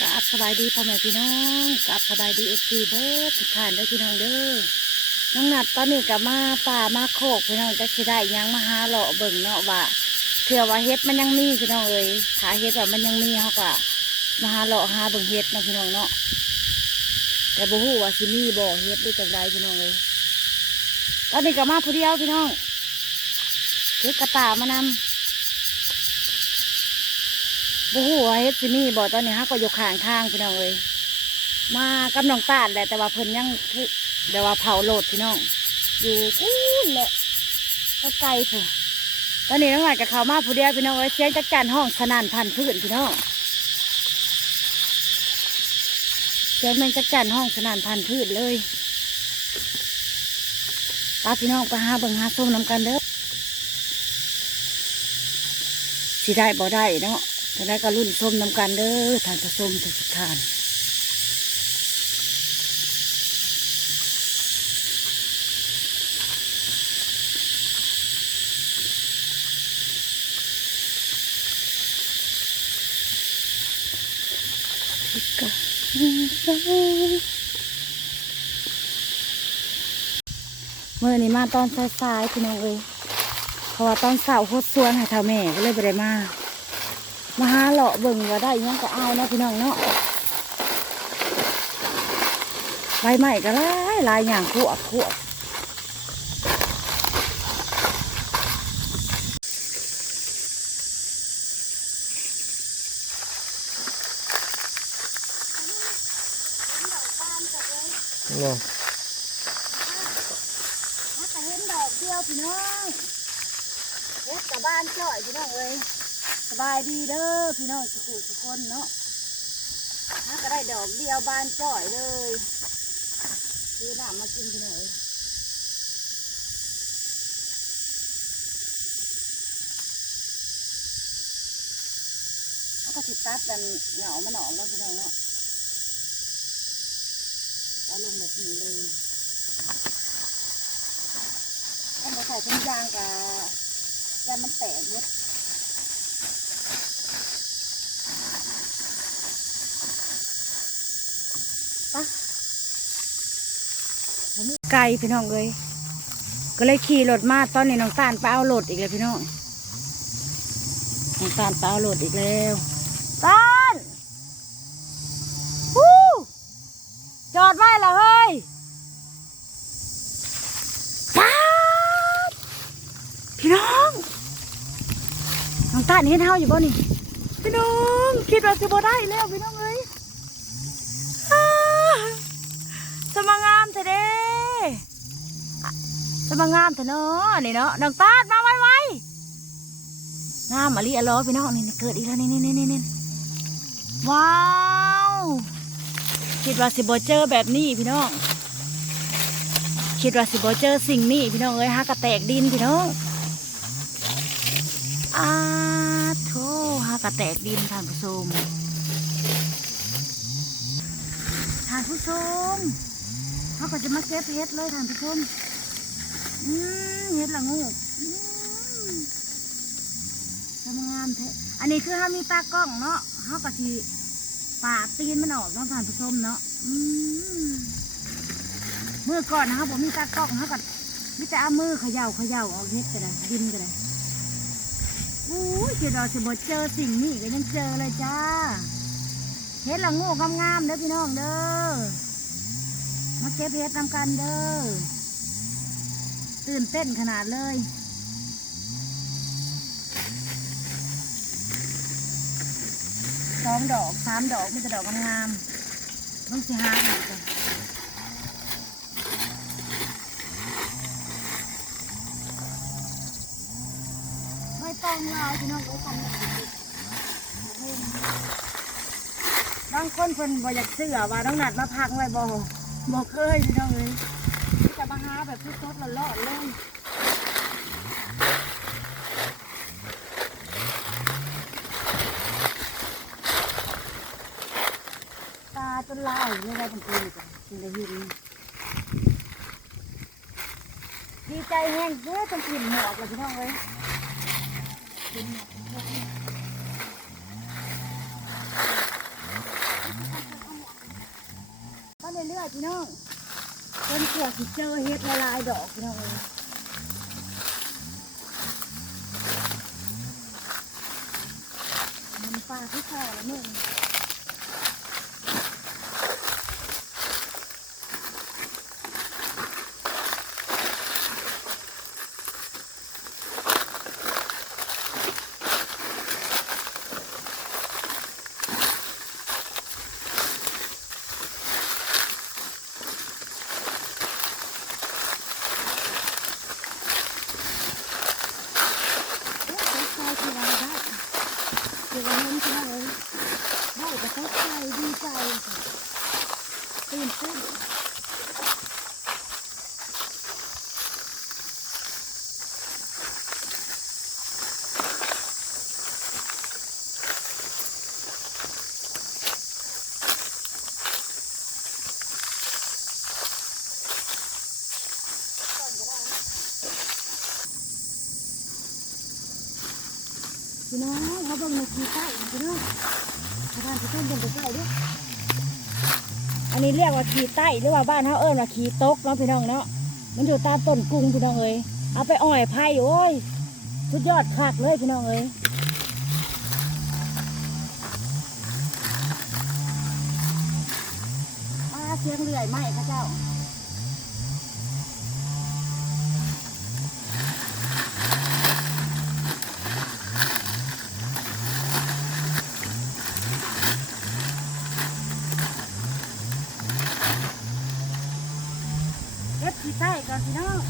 กราบสบายดีพ่อแม่พี่น้องกราบสบายดีเอฟซีเบิร์ดทุกท่านเด้พี่น้องเด้อน้องนัดตอนนี้กับมาป่ามาโคกพี่น้องจะสิได้ยังมาหาเลาะเบิ่งเนาะว่าเถื่อว่าเฮ็ดมันยังมีพี่น้องเอ้ยถ้าเฮ็ดว่ามันยังมีเฮาก็มาหาเลาะหาเบิ่งเฮ็ดเนาะพี่น้องเนาะแต่บ่ฮู้ว่าสิมีบ่เฮ็ดหรือจังใดพี่น้องเอ้ยตอนนี้ก็มาผู้เดียวพี่น้องเฮ็ดกระตามานำ บ่ฮู้ว่าเฮ็ดสิมีบ่ตอนนี้ฮะก็อยู่ข้างทางพี่น้องเอ้ยมากับน้องตาดแหละแต่ว่าเพิ่นยังคือแต่ว่าเผาโลดพี่น้อง อยู่กู้นแหละก็ไกลเถอะตอนนี้น้องหลานกับเขามาผู้เดียวพี่น้องเอ้ยเสียงจักจันห้องสนั่นพันพื้นพี่น้องเสียงแมงจักจันห้องสนั่นพันพื้นเลยป้าพี่น้องไปหาเบิ่งหาส้มน้ำกันเด้อสิได้บ่ได้เนาะ จะได้ก็รุ่นส้มน้ำกันเด้อทานจะส้มทุกทานเมื่อนี้มาตอนสายๆพี่น้องเอ้ยเพราะว่าตอนเสาร์โคตรสวนให้เท่าแม่ก็เลยไปได้มา มาหาเลาะเบิ่งก็ได้ยังก็เอาเนาะพี่น้องเนาะใบใหม่ก็หลายหลายอย่างขวบขวบเนาะ มาแต่เห็นดอกเดียวพี่น้องเฮ็ดกับบ้านจ่อยพี่น้องเอ้ยส บายดีเด้อพี่น้องสุขุสุกคนเนาะมาก็ได้ดอกเดียวบานจ่อยเลยคือน้ำมากินพี่น้องเอ้ยเขาก็ติดตัดกันเหงามันออกแล้วพี่น้องเนาะเอาลงแบบนี้เลยต้องมาใส่ถุงยางกับยางมันแตกเยอะปะ ไก่พี่น้องเลยก็เลยขี่รถมาตอนนี้น้องตาลไปเอารถอีกเลยพี่น้องน้ำตาลเปล่าโหลดอีกแล้วตาลวู้จอดไว้ละเฮ้ยตาลพี่น้องน้องตาลเห็นเฮาอยู่บ่นี่พี่น้องคิดว่าสิบ่ได้แล้วพี่น้องเอ้ยสมางามเถอะเด้ สมางามเถอะเนาะนี่เนาะน้องตาลมาไวๆงามอะลีอะล้อพี่น้องนี่เกิดอีกแล้วนี่นี่นี่นี่ว้าวคิดว่าสิบเจอแบบนี้พี่น้องคิดว่าสิบเจอสิ่งนี้พี่น้องเอ้ยฮะกระแตกดินพี่น้องอาโธฮะกระแตกดินท่านผู้ชมท่านผู้ชมเขาก็จะมาเก็บเห็ดเลยท่านผู้ชม เห็ดละงูทำงามแท้อันนี้คือเขามีตากล้องเนาะเขาก็ทีปาตีนมันออกเนาะท่านผู้ชมเนาะมเมื่อก่อนนะครับผมมีตากล้องเขาก็มีแต่เอามือเขย่าเขย่าเอาเฮ็ดกันเลยดินกันเลยอู้ยเจดอจะบดเจอสิ่งนี้ก็ยังเจอเลยจ้าเฮ็ดละงูงามๆเด้อพี่น้องเด้อมาเก็บเฮ็ดนำกันเด้อ ตื่นเต้นขนาดเลยสองดอกสามดอกมีแต่ดอกงามๆต้องสิหาอีกไม่ต้องลายพี่น้องไว้ทำบบนี้บางคนเพิ่นบ่อยากเชื่อว่าต้องนัดมาพักไว้บ่บ่เคยพี่น้องเลย แบบที่สดๆร้อนๆเลยตาจนลายเลยว่าบางทีนี่จ้ะจึงได้เห็นดีใจแห้งเยอะจนกลิ่นหมอกเลยพี่น้องเลยกลิ่นหมอกอยพี่น้อง คนเกือสิเจอเฮ็ดละลายดอกพี่น้องเอ้ยมันปลาที่แข่มึงโอ้ยใส่ที่เราได้ที่เราเห็นที่เราเลยได้ก็ตกใจดีใจค่ะตื่นเต้น พี่น้องเขาเบิ่งในขี้ใต้พี่น้องชาวบ้านที่ต้นเบิ่งไปใต้ด้วยอันนี้เรียกว่าขีใต้หรือว่าบ้านเขาเอิ้นว่าขีตกเนาะพี่น้องเนาะมันอยู่ตามต้นกรุงพี่น้องเอ้ยเอาไปอ่อยไผ่โอ้ยสุดยอดคักเลยพี่น้องเอ้ยมาเสียงเลื่อยไหมพระเจ้า เก็บขี้ใต้ก่อน พี่น้อง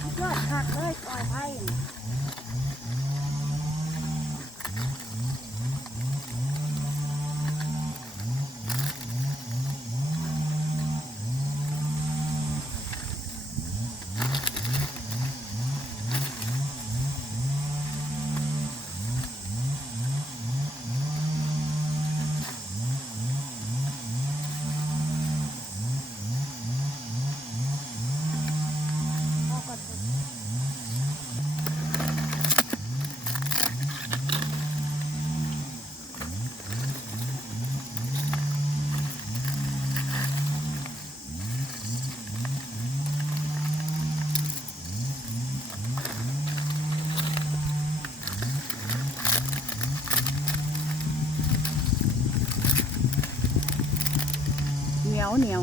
สุดยอดคักเลยปล่อยไผ่เอาก่อนเหนียวเหนียว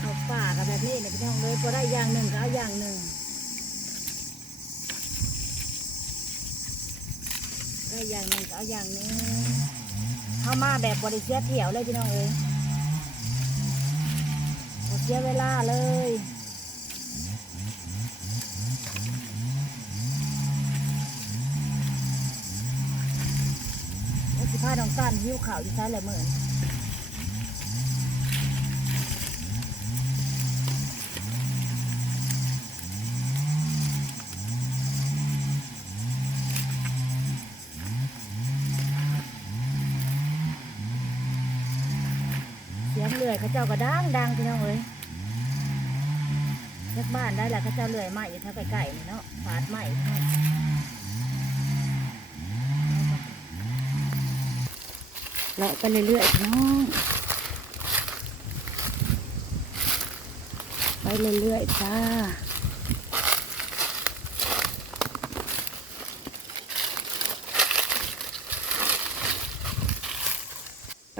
เอาป่ากับแบบนี้เนี่ ยพี่น้องเลยพอได้อย่างหนึ่งก็เอาอย่างหนึ่งได้อย่างหนึ่งก็เอาอย่างหนึ่งเข้ามาแบบบริเสียเที่ยวเลยพี่น้องเอ้ยบ่เสียเวลาเลยไอ้สิพาน้องกันหิ้วข่าวอยู่ใช้แหละเหมือน เสียงเลื่อยเขาเจ้าก็ดังดังพี่น้องเอ้ยจากบ้านได้แหละเขาเจ้าเลื่อยใหม่อยู่แถวไก่ๆเนาะฟาดใหม่เลาะไปเรื่อยๆพี่น้องไปเรื่อยๆจ้า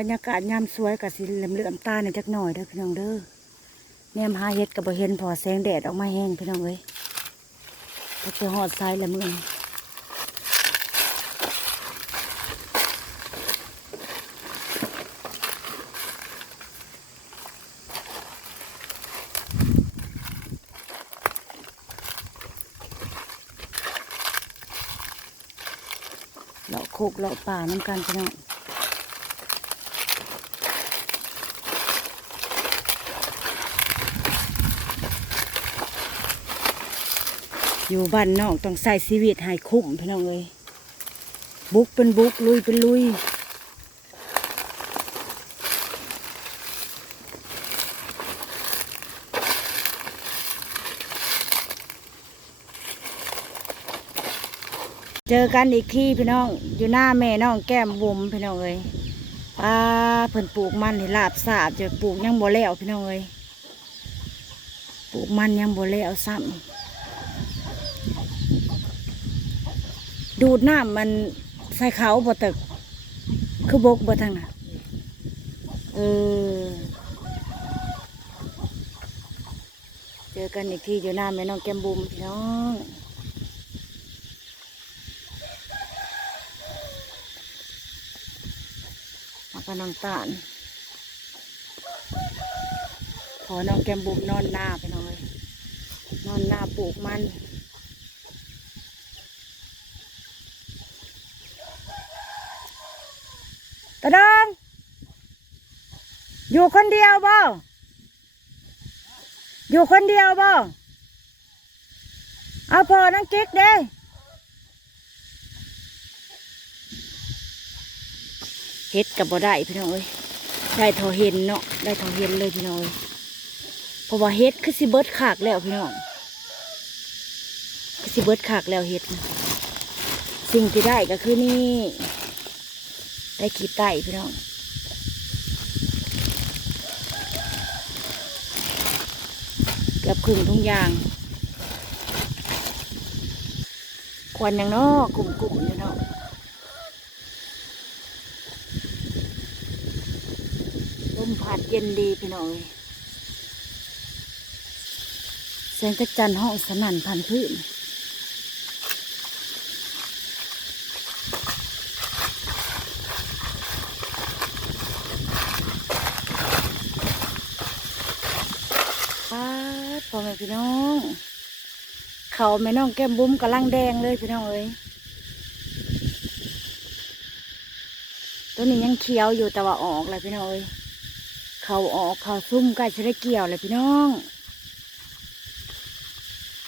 รรยากาศยามสวยกับสีเหลือมๆตาเนี่ยจักหน่อยเด้อพี่น้องเด้อแนมหาเห็ดกับเห็นพอแสงแดดออกมาแห้งพี่น้องเอ้ยก็จะหอดทรายละมึงเลาะโคกเลาะป่าน้ำกันพี่น้อง อยู่บ้านนอกต้องใส่ชีวิตให้คุ้มพี่น้องเอ้ยบุกเป็นบุกลุยเป็นลุยเจอกันอีกที่พี่น้องอยู่หน้าแม่น้องแก้มบุมพี่น้องเอ้ยป้าเพิ่นปลูกมันนี่ลาบสาบจะปลูกยังบ่แล้วพี่น้องเอ้ยปลูกมันยังบ่แล้วซ้ำ ดูดน้ำมันใส่เขาบ่ตึก คือบกบ่ทางน่ะเออเจอกันอีกทีอยู่หน้าแม่น้องแก้มบุ๋มพี่น้องมากับน้องตาลพอน้องแก้มบุมนอนหน้าไปหน่อยนอนหน้าปลูกมัน ตะดอง อยู่คนเดียวบ่อยู่คนเดียวบ่เอาพอนังกิ๊กเด้เฮ็ดกับบ่ได้พี่น้องเอ้ยได้ทอเห็นเนาะได้ทอเห็นเลยพี่น้องเอ้ยเพราะว่าเฮ็ดคือสิเบิดขากแล้วพี่น้องคือสิเบิดขากแล้วเฮ็ดสิ่งที่ได้ก็คือนี่ ได้ขีดไต่พี่น้องเกือบครึ่งทุงยาง ควันยังนาะกลุ่มๆอยู่เนาะลมพัดเย็นดีพี่น้องเอ้ยแสงกระจันห้องสนั่นพันพื้นป้าดพ่อแม่พี่น้อง เขาแม่น้องแก้มบุ้มกระลังแดงเลยพี่น้องเอ้ยตัวนี้ยังเขียวอยู่แต่ว่าออกเลยพี่น้องเอ้ยเขาออกเขาซุ่มใกล้จะได้เกี่ยวเลยพี่น้อง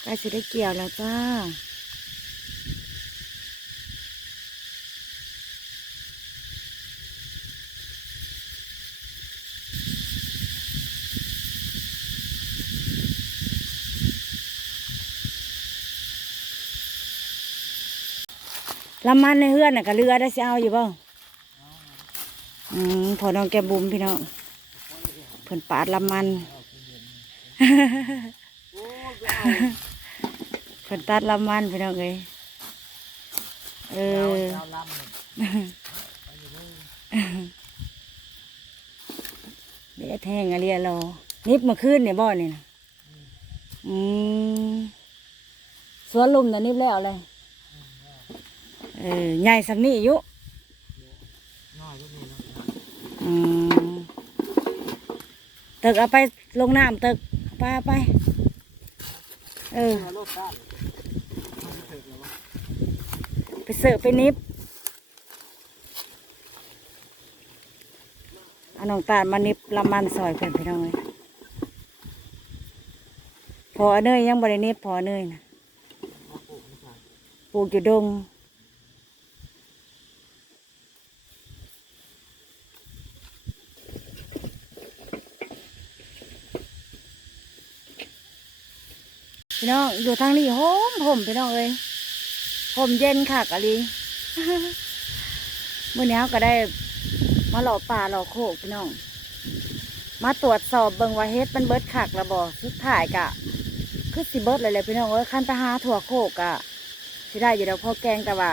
ใกล้จะได้เกี่ยวแล้วจ้า ลำมันในเฮือนน่ะกับเรือได้สิเอาอยู่บ่อืมพอน้องแกบุมพี่น้องเพิ่นปาดลำมันเพิ่นตัดลำมันพี่น้องเอ้ยเออเดี๋ยวแทงอะไรเรานิบมาขึ้นเนี่ยบ่อนี่นะอืมสวนลุมน่ะนิบแล้วเลย ออใหญ่สำนี่อยู่ตึกเอาไปลงน้ำตึกไปเอาไป เออ ไปเสิร์ฟไปนิบอาน้องตาลมานิบละมันซอยเพื่อนพี่น้องเลยพอเนยยังบริเนบพอเนยนะปลูกอยู่ดง พี่น้องอยู่ทางนี้โหมผมพี่น้องเอ้ยผมเย็นค่ะกะลีเมื่อนี้เราก็ได้มาหล่อป่าหล่อโคกพี่น้อง มาตรวจสอบเบิงว่าเฮ็ดมันเบิดขักระบอสุดท้ายกะคือสิเบิดเลยแหละพี่น้องเอ้ยคันไปหาถั่วโคกอะสิได้อยู่ดอกพอแกงแต่ว่า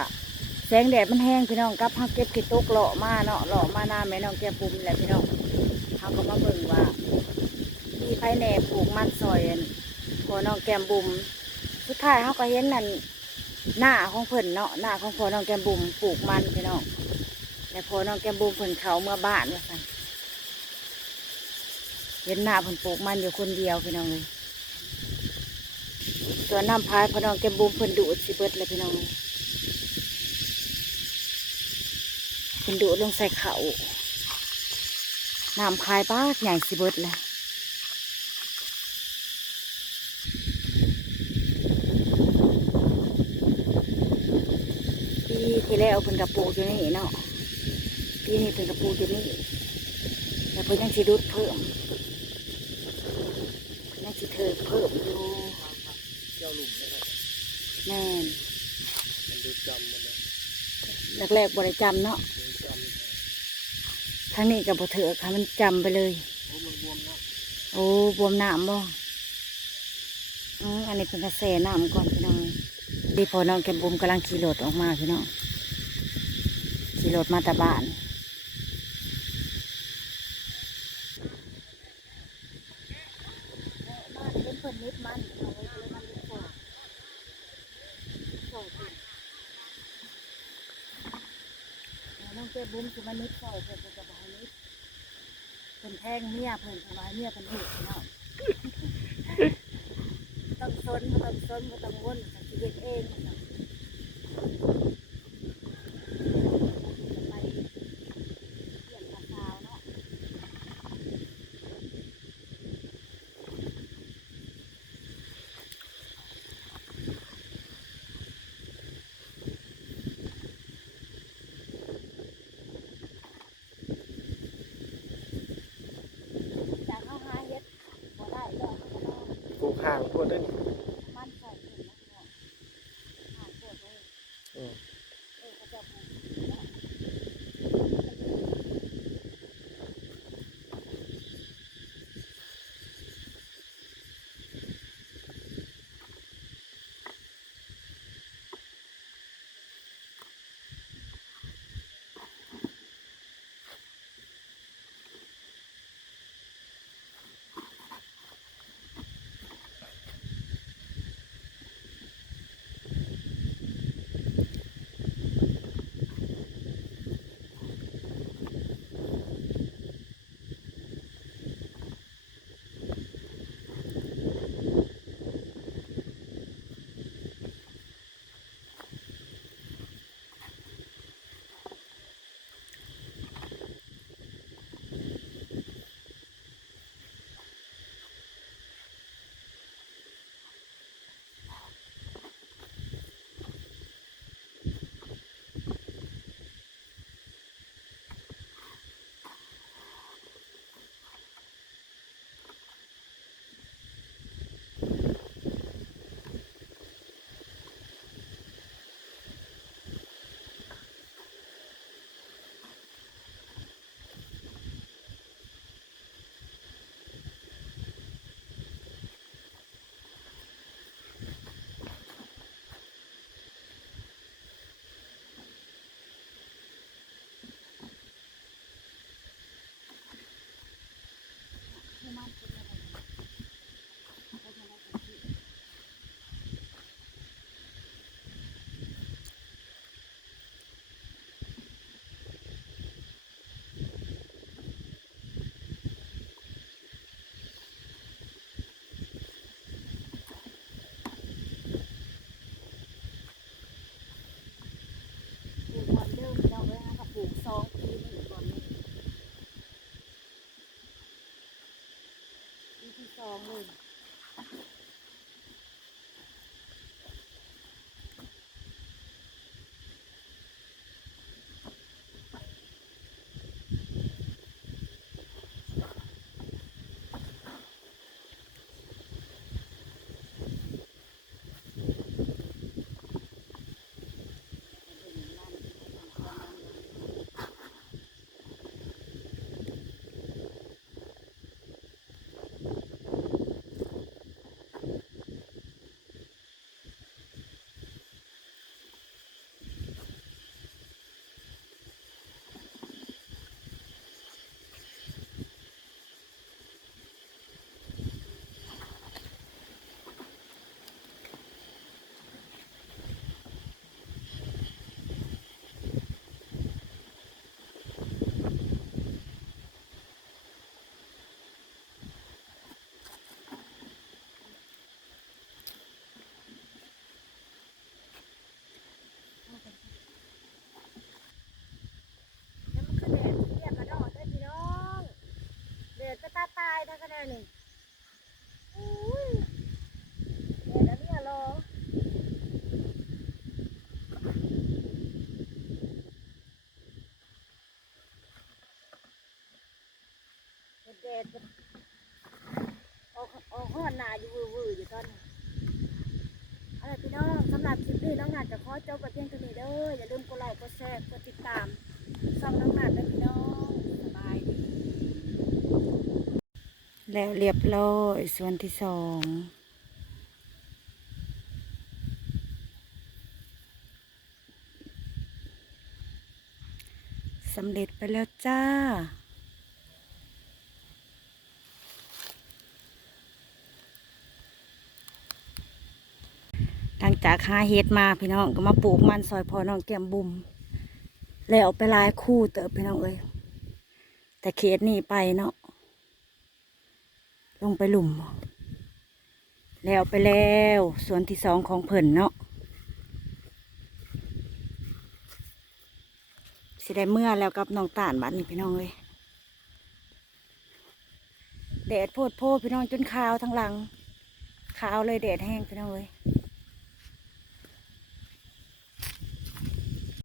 แสงแดดมันแห้งพี่น้องกับเฮาเก็บขี้ตุกเลาะมาเนาะเลาะมาหน้าแม่น้องแกปุ่มนี่แหละพี่น้องเฮาก็มาเบิ่งว่ามีไผแหน่ปลูกมันซอย อนพอน้องแกมบุมสุดท้ายเฮาก็เห็นนั่นหน้าของเพิ่นเนาะหน้าของพอน้องแกมบุมปลูกมันพี่น้องแต่พอน้องแกมบุมเพิ่นเขาเมื่อบ้านว่าซั่นเห็นหน้าเพิ่นปลูกมันอยู่คนเดียวพี่น้องเลยตัวน้ำพายพอน้องแกมบุมเพิ่นดูดสิเบิดเลยพี่น้องเพิ่นดูดลงใส่เขาน้ำพายป้ากใหญ่สิเบิดเลย พ ที่ แล้วเพิ่นกระปูอยู่นี่เนาะปีนี้เพิ่นกระปูอยู่นี่แล้วเพิ่นยังสิรุดเพิ่มเพิ่นยังสิเถิดเพิ่มอยู่เจ้าลุมนะครับแม่นมันดูจำมันเลยแรกๆบริจำเนาะดูจำทางนี้กับบเถือค่ะมันจำไปเลย โอ้บวมนะโอ้บวมน้ำบ่ออันนี้เป็นกระแสน้ำก่อนพี่น้องดีพอน้องแกมบุมกำลังขี่รถออกมาพี่น้อง ขี่รถมาแต่บ้านบ้านเป็นเพิ่นนิดมันเอาไว้เลยมันดีกว่าซอยเพิ่นแล้วน้องแกมบุมสิมานิดซอยเพิ่นเพิ่นจะบ่ให้นิดเพิ่นแทงเมียเพิ่นทำร้ายเมียเพิ่นเฮ็ดพี่น้องต้องซนต้องซนต้องวนต้องสิเฮ็ดเอง สอง เลยอุ้เดี๋ยเอาเอาข้อนหนาอยู่วือวือยู่ตอนนี้อะไรพี่น้องสำหรับคลิปนี้น้องหนาจะขอจบไปเพียงเท่านี้เด้ออย่าลืมกดไลค์กดแชร์กดติดตามช่องน้องหนาด้วพี่น้อง แล้วเรียบร้อยส่วนที่สองสำเร็จไปแล้วจ้า หลังจากหาเฮ็ดมาพี่น้องก็มาปลูกมันซอยพอน้องแก้มบุมแล้วเอาไปลายคู่เติบพี่น้องเอ้ยแต่เขตนี่ไปเนาะ ลงไปหลุม แล้วไปแล้วส่วนที่สองของเพิ่นเนาะสิได้เมื่อแล้วกับน้องตาลบัดนี้พี่น้องเลยแดดโพดโพดพี่น้องจนขาวทั้งหลัง ขาวเลยแดดแห้งพี่น้องเลย